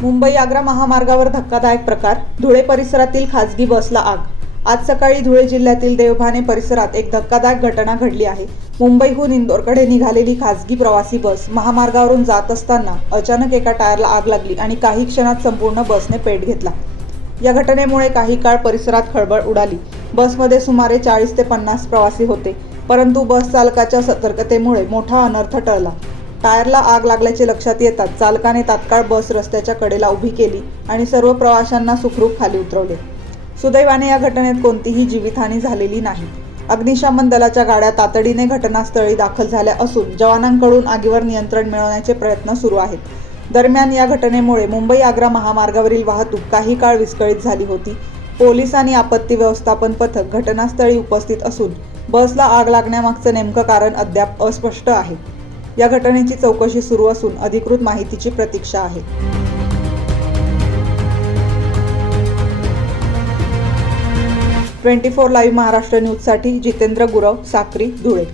मुंबई आग्रा महामार्गावर धक्कादायक प्रकार. धुळे परिसरातील खासगी बसला आग. आज सकाळी धुळे जिल्ह्यातील देवभाने परिसरात एक धक्कादायक घटना घडली आहे. मुंबईहून इंदोरकडे निघालेली खासगी प्रवासी बस महामार्गावरून जात असताना अचानक एका टायरला आग लागली आणि काही क्षणात संपूर्ण बसने पेट घेतला. या घटनेमुळे काही काळ परिसरात खळबळ उडाली. बसमध्ये सुमारे चाळीस ते पन्नास प्रवासी होते परंतु बस चालकाच्या सतर्कतेमुळे मोठा अनर्थ टळला. टायरला आग लागल्याचे लक्षात येताच चालकाने तात्काळ बस रस्त्याच्या कडेला उभी केली आणि सर्व प्रवाशांना सुखरूप खाली उतरवले. सुदैवाने या घटनेत कोणतीही जीवितहानी झालेली नाही. अग्निशमन दलाच्या गाड्या तातडीने घटनास्थळी दाखल झाल्या असून जवानांकडून आगीवर नियंत्रण मिळवण्याचे प्रयत्न सुरू आहेत. दरम्यान या घटनेमुळे मुंबई आग्रा महामार्गावरील वाहतूक काही काळ विस्कळीत झाली होती. पोलीस आणि आपत्ती व्यवस्थापन पथक घटनास्थळी उपस्थित असून बसला आग लागण्यामागचं नेमकं कारण अद्याप अस्पष्ट आहे. या घटनेची चौकशी सुरू असून अधिकृत माहितीची प्रतीक्षा आहे. ट्वेंटी फोर लाईव्ह महाराष्ट्र न्यूजसाठी जितेंद्र गुरव साक्री धुळे.